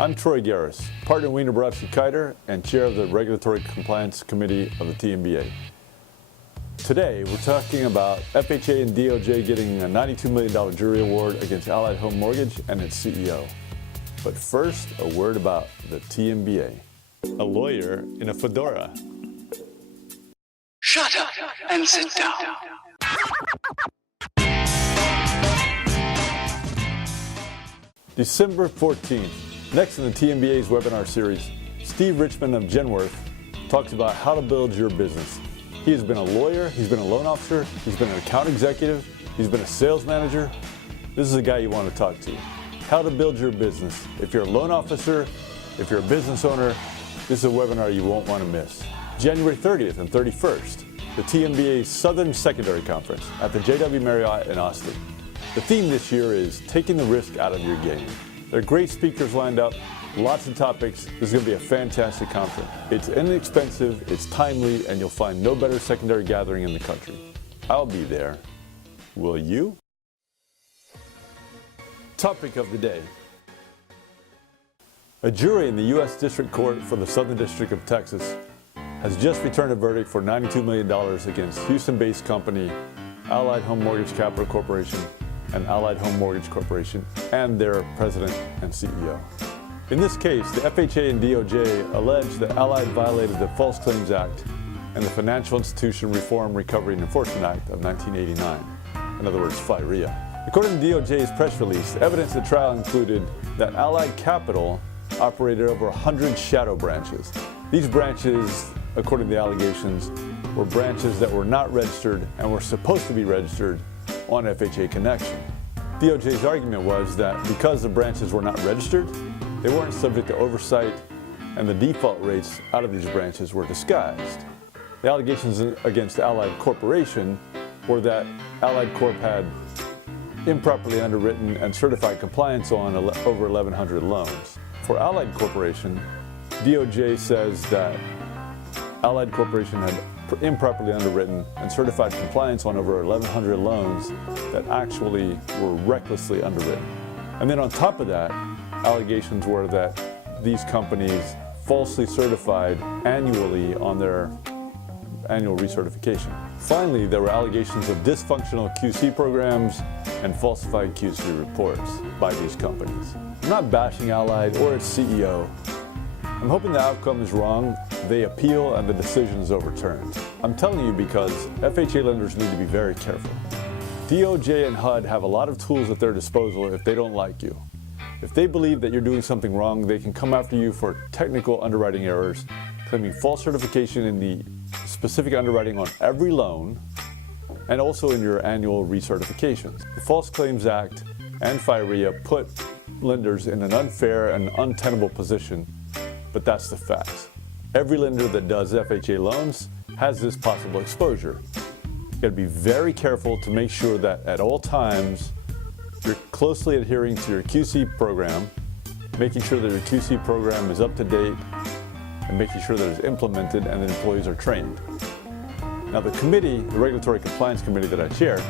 I'm Troy Garris, partner Wiener Borowski-Kiter and chair of the Regulatory Compliance Committee of the TMBA. Today, we're talking about FHA and DOJ getting a $92 million jury award against Allied Home Mortgage and its CEO. But first, a word about the TMBA. A lawyer in a fedora. Shut up and sit down. December 14th. Next in the TMBA's webinar series, Steve Richmond of Genworth talks about how to build your business. He has been a lawyer, he's been a loan officer, he's been an account executive, he's been a sales manager. This is a guy you want to talk to. How to build your business. If you're a loan officer, if you're a business owner, this is a webinar you won't want to miss. January 30th and 31st, the TMBA's Southern Secondary Conference at the JW Marriott in Austin. The theme this year is taking the risk out of your game. There are great speakers lined up, lots of topics. This is going to be a fantastic conference. It's inexpensive, it's timely, and you'll find no better secondary gathering in the country. I'll be there. Will you? Topic of the day. A jury in the U.S. District Court for the Southern District of Texas has just returned a verdict for $92 million against Houston-based company Allied Home Mortgage Capital Corporation and Allied Home Mortgage Corporation and their president and CEO. In this case, the FHA and DOJ allege that Allied violated the False Claims Act and the Financial Institution Reform, Recovery and Enforcement Act of 1989, in other words, FIRREA. According to DOJ's press release, evidence at trial included that Allied Capital operated over 100 shadow branches. These branches, according to the allegations, were branches that were not registered and were supposed to be registered on FHA Connection. DOJ's argument was that because the branches were not registered, they weren't subject to oversight, and the default rates out of these branches were disguised. The allegations against Allied Corporation were that Allied Corp had improperly underwritten and certified compliance on over 1,100 loans. For Allied Corporation, DOJ says that Allied Corporation had improperly underwritten and certified compliance on over 1,100 loans that actually were recklessly underwritten. And then on top of that, allegations were that these companies falsely certified annually on their annual recertification. Finally, there were allegations of dysfunctional QC programs and falsified QC reports by these companies. I'm not bashing Allied or its CEO. I'm hoping the outcome is wrong, they appeal, and the decision is overturned. I'm telling you because FHA lenders need to be very careful. DOJ and HUD have a lot of tools at their disposal if they don't like you. If they believe that you're doing something wrong, they can come after you for technical underwriting errors, claiming false certification in the specific underwriting on every loan, and also in your annual recertifications. The False Claims Act and FIRREA put lenders in an unfair and untenable position, but that's the facts. Every lender that does FHA loans has this possible exposure. You gotta be very careful to make sure that at all times you're closely adhering to your QC program, making sure that your QC program is up to date, and making sure that it's implemented and that employees are trained. Now the committee, the Regulatory Compliance Committee that I chair,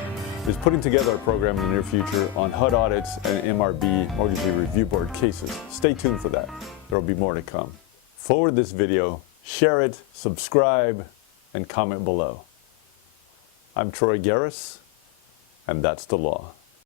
is putting together a program in the near future on HUD audits and MRB, Mortgage Review Board cases. Stay tuned for that. There will be more to come. Forward this video, share it, subscribe, and comment below. I'm Troy Garris, and that's the law.